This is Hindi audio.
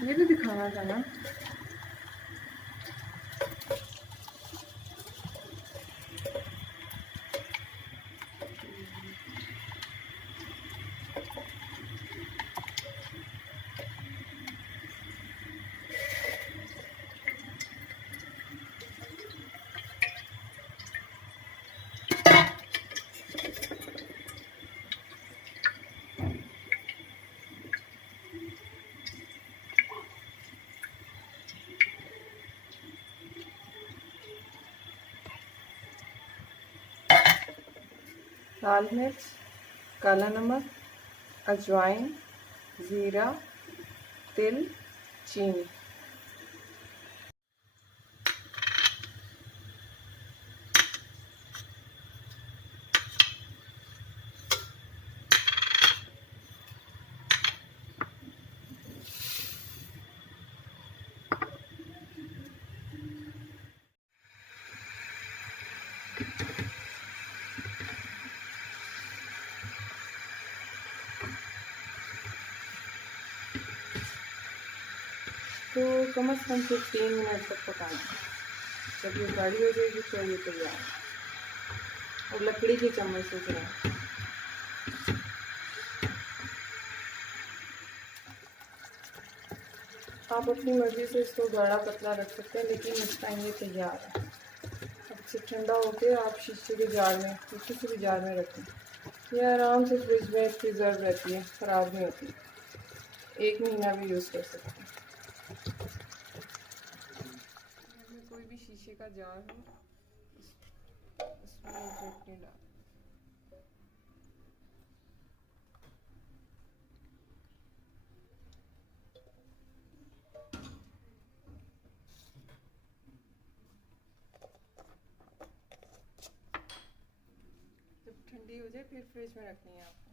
ये भी दिखाना था ना। लाल मिर्च, काला नमक, अजवाइन, ज़ीरा, तिल, चीनी। तो कम से कम 15 मिनट तक पकाना है। जब ये गाढ़ी हो जाएगी तो ये तैयार है। और लकड़ी के चम्मच से चलाएं। आप अपनी मर्ज़ी से इसको गाढ़ा पतला रख सकते हैं, लेकिन इस टाइम ये तैयार है। अब इसे ठंडा होकर आप शीशे के जार में, किसी भी जार में रखें। ये आराम से फ्रिज में प्रिजर्व रहती है, ख़राब नहीं होती। 1 महीना भी यूज़ कर सकते हैं। घर में कोई भी शीशे का जार हो, उसमें ये चटनी डाल। जब ठंडी हो जाए फिर फ्रिज में रखनी है आपको।